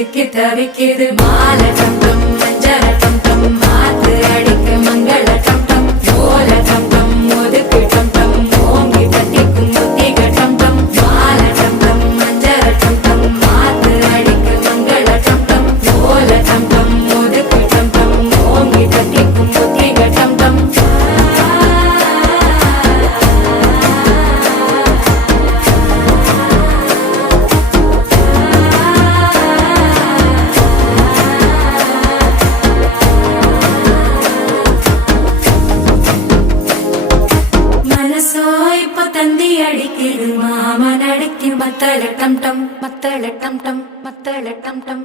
சிக்கி தவிக்குது மாலை டம் டம் மஞ்சள டம் டம் மாத்து அடிக்க மங்கள டம் டம் ஓல டம் டம் ஒதுக்கு டம் டம் ஓங்கி தட்டிக்கும் புத்திக டம் டம் மாலை டம் டம் மஞ்சள டம் டம் மாத்து அடிக்க மங்கள டம் டம் ஓல டம் டம் ஒதுக்கு டம் டம் ஓங்கி தட்டிக்கும் புத்திக டம் டம் மனசோ இப்ப தந்தி அடிக்குது மாமன் அடிக்கு மத்தள டம் டம் மத்தள டம் டம் மத்தள டம் டம்